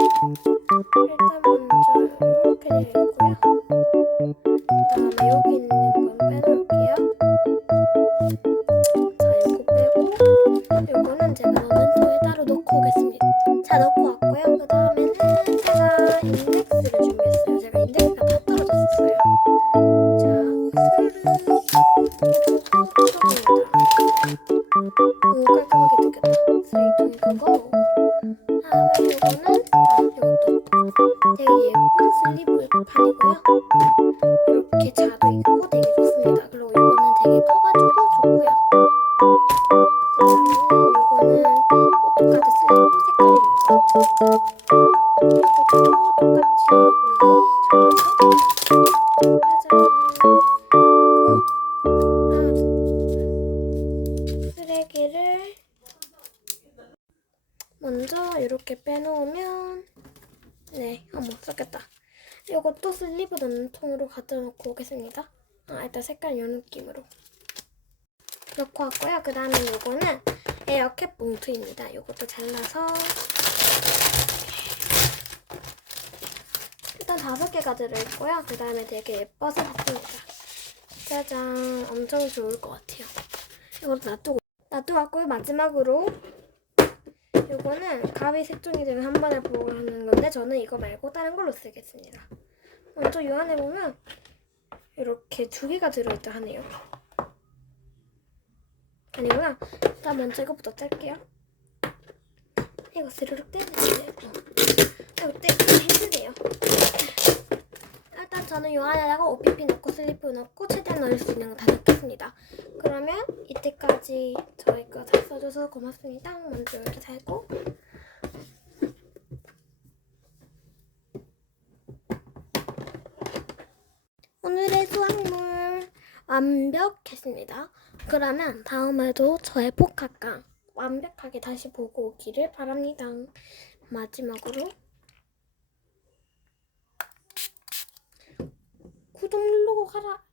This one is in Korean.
그. 오 깔끔하게 뜯겼다. 쓰레기통에 그거. 다음에 이거는 아 되게 예쁜 슬리브 판이고요. 이렇게 자도 있고 되게 좋습니다. 그리고 이거는 되게 커가지고 좋고요. 그다음에 이거는 포토카드 슬리브 색깔입니다. 이것도 똑같이 짜잔. 쓰레기를 먼저 이렇게 빼놓으면 네, 아, 못 썼겠다. 이것도 슬리브 넣는 통으로 갖다 놓고 오겠습니다. 아, 일단 색깔 이 느낌으로. 넣고 왔고요. 그 다음에 이거는 에어캡 봉투입니다. 이것도 잘라서 일단 다섯 개가 들어있고요. 그 다음에 되게 예뻐서 샀습니다. 짜잔, 엄청 좋을 것 같아요. 이것도 놔두고 놔두고 왔고요. 마지막으로 이거는 가위 색종이 되면 한 번에 보호하는 건데 저는 이거 말고 다른 걸로 쓰겠습니다. 먼저 이 안에 보면 이렇게 두 개가 들어있다 하네요. 아니구나. 일단 먼저 이거부터 뗄게요. 이거 스르륵 돼요. 이거 떼기 힘드네요. 저는 이 안에다가 OPP 넣고 슬리프 넣고 최대한 넣을 수 있는 거 다 넣겠습니다. 그러면 이때까지 저희 거다 써줘서 고맙습니다. 먼저 이렇게 달고 오늘의 수확물 완벽했습니다. 그러면 다음에도 저의 복합강 완벽하게 다시 보고 오기를 바랍니다. 마지막으로 구독 가라.